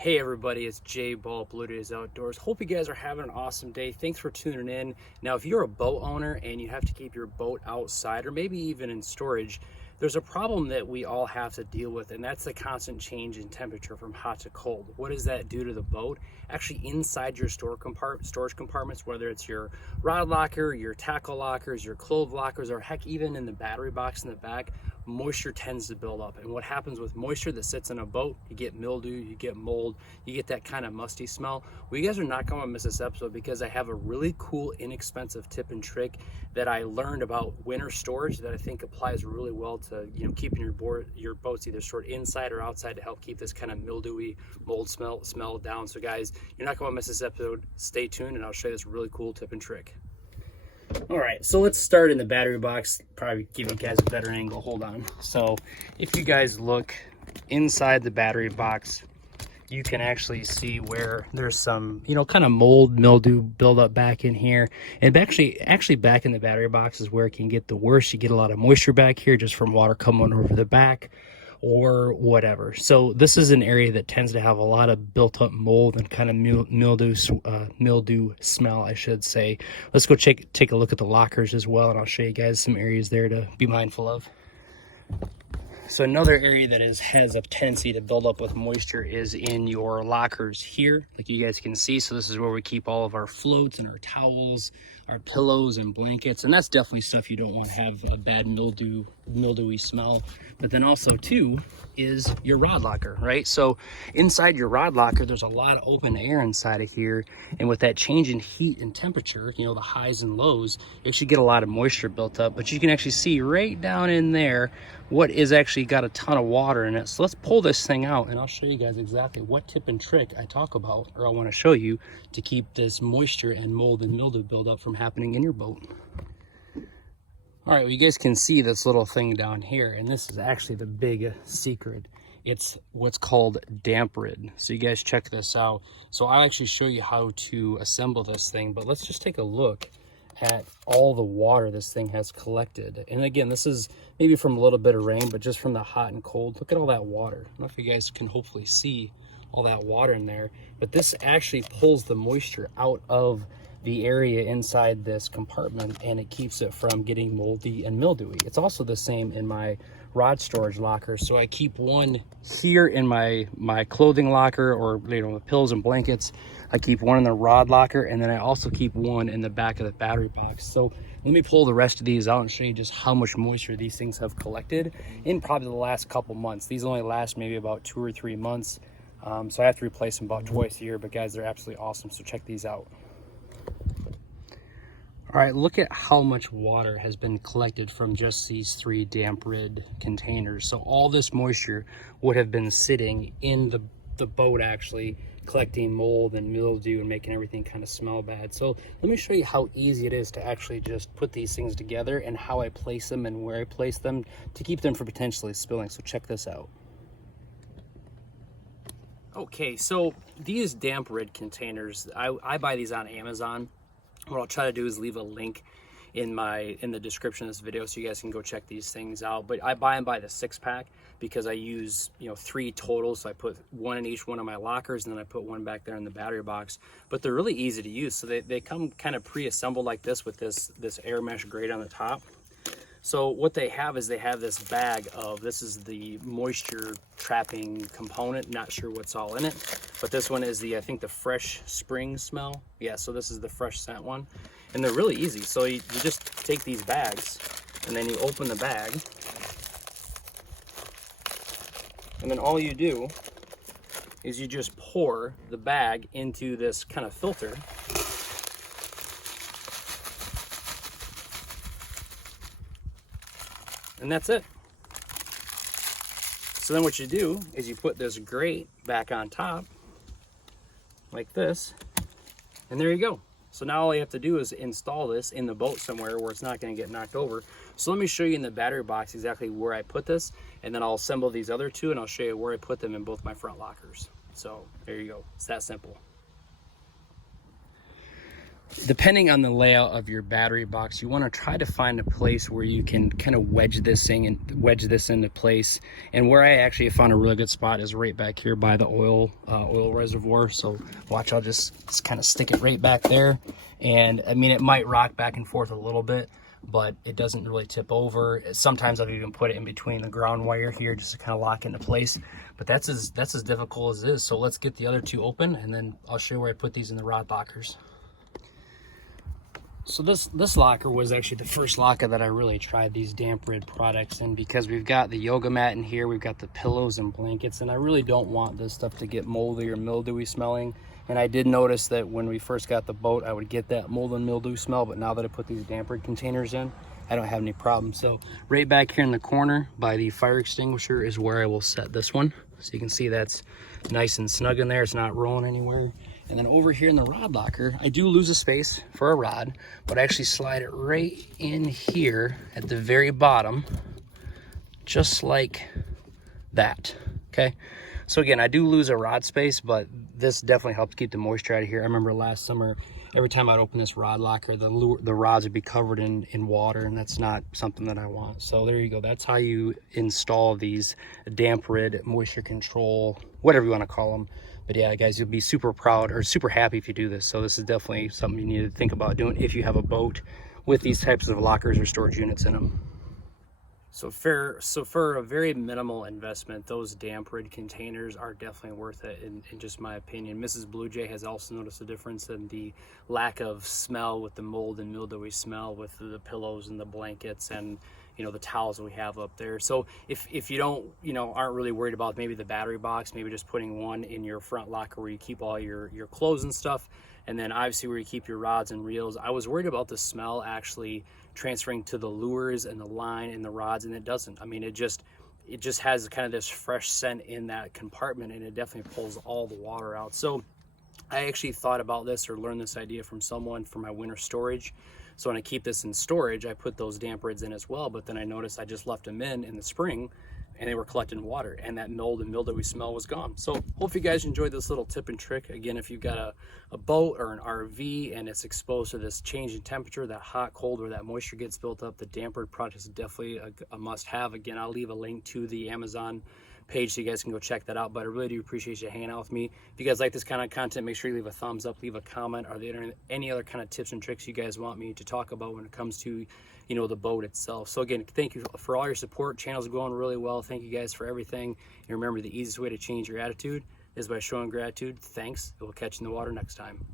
Hey everybody, it's Jay Ball, Blue Days Outdoors. Hope you guys are having an awesome day. Thanks for tuning in. Now, if you're a boat owner and you have to keep your boat outside or maybe even in storage, there's a problem that we all have to deal with, and that's the constant change in temperature from hot to cold. What does that do to the boat? Actually, inside your storage compartments, whether it's your rod locker, your tackle lockers, your clothes lockers, or heck, even in the battery box in the back, moisture tends to build up. And what happens with moisture that sits in a boat, you get mildew, you get mold, you get that kind of musty smell. Well, you guys are not going to miss this episode because I have a really cool, inexpensive tip and trick that I learned about winter storage that I think applies really well to keeping your boats either stored inside or outside to help keep this kind of mildewy mold smell down. So guys, you're not going to miss this episode. Stay tuned and I'll show you this really cool tip and trick. All right, so let's start in the battery box. Probably give you guys a better angle. Hold on. So if you guys look inside the battery box, you can actually see where there's some, kind of mold, mildew buildup back in here. And actually back in the battery box is where it can get the worst. You get a lot of moisture back here just from water coming over the back or whatever. So this is an area that tends to have a lot of built up mold and kind of mildew smell, I should say. Let's go take a look at the lockers as well, and I'll show you guys some areas there to be mindful of. So another area that has a tendency to build up with moisture is in your lockers here, like you guys can see. So this is where we keep all of our floats and our towels, our pillows and blankets, and that's definitely stuff you don't want to have a bad mildewy smell. But then also too is your rod locker, right? So inside your rod locker, there's a lot of open air inside of here, and with that change in heat and temperature, the highs and lows, you actually get a lot of moisture built up. But you can actually see right down in there what is actually got a ton of water in it. So let's pull this thing out and I'll show you guys exactly what tip and trick I talk about, or I want to show you, to keep this moisture and mold and mildew buildup from happening in your boat. All right, well, you guys can see this little thing down here, and this is actually the big secret. It's what's called damp rid. So you guys check this out. So I'll actually show you how to assemble this thing, but let's just take a look at all the water this thing has collected. And again, this is maybe from a little bit of rain, but just from the hot and cold. Look at all that water. I don't know if you guys can hopefully see all that water in there, but this actually pulls the moisture out of the area inside this compartment, and it keeps it from getting moldy and mildewy. It's also the same in my rod storage locker. So I keep one here in my clothing locker, or the pillows and blankets. I keep one in the rod locker, and then I also keep one in the back of the battery box. So let me pull the rest of these out and show you just how much moisture these things have collected in probably the last couple months. These only last maybe about 2 or 3 months. So I have to replace them about twice a year, but guys, they're absolutely awesome. So check these out. All right, look at how much water has been collected from just these 3 damp rid containers. So all this moisture would have been sitting in the boat, actually collecting mold and mildew and making everything kind of smell bad. So let me show you how easy it is to actually just put these things together and how I place them and where I place them to keep them from potentially spilling. So check this out. Okay, so these damp rid containers, I buy these on Amazon. What I'll try to do is leave a link in the description of this video so you guys can go check these things out. But I buy them by the 6-pack because I use 3 total. So I put 1 in each one of my lockers, and then I put 1 back there in the battery box. But they're really easy to use. So they come kind of pre-assembled like this with this air mesh grate on the top. So what they have is they have this bag of, this is the moisture trapping component. Not sure what's all in it, but this one is I think the fresh spring smell. Yeah, so this is the fresh scent one. And they're really easy. So you just take these bags and then you open the bag. And then all you do is you just pour the bag into this kind of filter. And that's it. So then what you do is you put this grate back on top like this, and there you go. So now all you have to do is install this in the boat somewhere where it's not going to get knocked over. So let me show you in the battery box exactly where I put this, and then I'll assemble these other 2 and I'll show you where I put them in both my front lockers. So there you go. It's that simple. depending on the layout of your battery box, you want to try to find a place where you can kind of wedge this into place. And where I actually found a really good spot is right back here by the oil reservoir. So watch, I'll just kind of stick it right back there. And I mean, it might rock back and forth a little bit, but it doesn't really tip over. Sometimes I'll even put it in between the ground wire here just to kind of lock into place. But that's as difficult as it is. So let's get the other two open, and then I'll show you where I put these in the rod lockers. So this locker was actually the first locker that I really tried these damp rid products in, because we've got the yoga mat in here, we've got the pillows and blankets, and I really don't want this stuff to get moldy or mildewy smelling. And I did notice that when we first got the boat, I would get that mold and mildew smell, but now that I put these damp rid containers in, I don't have any problems. So right back here in the corner by the fire extinguisher is where I will set this one. So you can see that's nice and snug in there, it's not rolling anywhere. And then over here in the rod locker, I do lose a space for a rod, but I actually slide it right in here at the very bottom, just like that, okay? So again, I do lose a rod space, but this definitely helps keep the moisture out of here. I remember last summer, every time I'd open this rod locker, the rods would be covered in water, and that's not something that I want. So there you go. That's how you install these damp rid, moisture control, whatever you want to call them. But yeah, guys, you'll be super proud or super happy if you do this. So this is definitely something you need to think about doing if you have a boat with these types of lockers or storage units in them. So for a very minimal investment, those damp rid containers are definitely worth it in just my opinion. Mrs. Blue Jay has also noticed a difference in the lack of smell with the mold and mildewy smell with the pillows and the blankets and, you know, the towels that we have up there. So if you don't, you know, aren't really worried about maybe the battery box, maybe just putting one in your front locker where you keep all your clothes and stuff, and then obviously where you keep your rods and reels. I was worried about the smell actually transferring to the lures and the line and the rods, and it doesn't. I mean, it just has kind of this fresh scent in that compartment, and it definitely pulls all the water out. So I actually thought about this or learned this idea from someone for my winter storage. So when I keep this in storage, I put those damp rids in as well, but then I noticed I just left them in the spring and they were collecting water, and that mold and mildewy smell was gone. So hope you guys enjoyed this little tip and trick. Again, if you've got a boat or an RV and it's exposed to this change in temperature, that hot, cold, or that moisture gets built up, the damp rid product is definitely a must-have. Again, I'll leave a link to the Amazon page so you guys can go check that out. But I really do appreciate you hanging out with me. If you guys like this kind of content, make sure you leave a thumbs up, leave a comment. Are there any other kind of tips and tricks you guys want me to talk about when it comes to, you know, the boat itself? So again, thank you for all your support. Channel's going really well. Thank you guys for everything. And remember, the easiest way to change your attitude is by showing gratitude. Thanks. We'll catch you in the water next time.